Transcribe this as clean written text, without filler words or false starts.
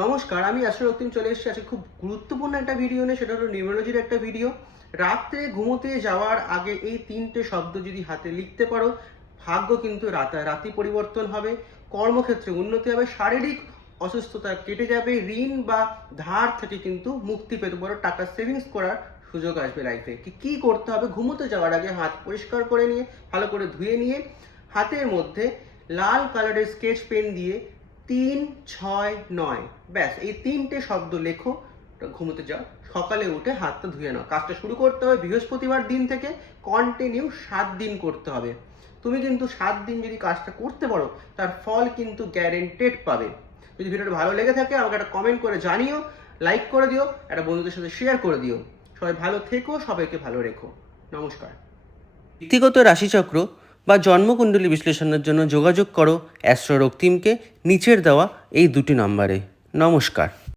নমস্কার, আমি অ্যাস্ট্রো চলে এসেছি আজকে খুব গুরুত্বপূর্ণ একটা ভিডিও নিয়ে। সেটা হলো নিউমেরোলজির একটা ভিডিও। রাত্রে ঘুমোতে যাওয়ার আগে এই 3টে শব্দ যদি হাতে লিখতে পারো, ভাগ্য কিন্তু রাতারাতি পরিবর্তন হবে, কর্মক্ষেত্রে উন্নতি হবে, শারীরিক অসুস্থতা কেটে যাবে, ঋণ বা ধার থেকে কিন্তু মুক্তি পেতে পারো, টাকা সেভিংস করার সুযোগ আসবে লাইফে। কি করতে হবে? ঘুমোতে যাওয়ার আগে হাত পরিষ্কার করে নিয়ে, ভালো করে ধুয়ে নিয়ে, হাতের মধ্যে লাল কালারের স্কেচ পেন দিয়ে 3-6-9 ব্যাস এই 3টে শব্দ লেখো। ঘুমোতে যাও, সকালে উঠে হাতটা ধুয়ে নাও। কাজটা শুরু করতে হবে বৃহস্পতিবার দিন থেকে, কন্টিনিউ 7 দিন করতে হবে। তুমি কিন্তু 7 দিন যদি কাজটা করতে পারো, তার ফল কিন্তু গ্যারেন্টেড পাবে। যদি ভিডিওটা ভালো লেগে থাকে আমাকে একটা কমেন্ট করে জানিও, লাইক করে দিও, একটা বন্ধুদের সাথে শেয়ার করে দিও। সবাই ভালো থেকো, সবাইকে ভালো রেখো। নমস্কার। ব্যক্তিগত রাশিচক্র বা জন্মকুণ্ডলী বিশ্লেষণের জন্য যোগাযোগ করো অ্যাস্ট্রো রক্তিমকে নিচের দেওয়া এই 2টি নম্বরে। নমস্কার।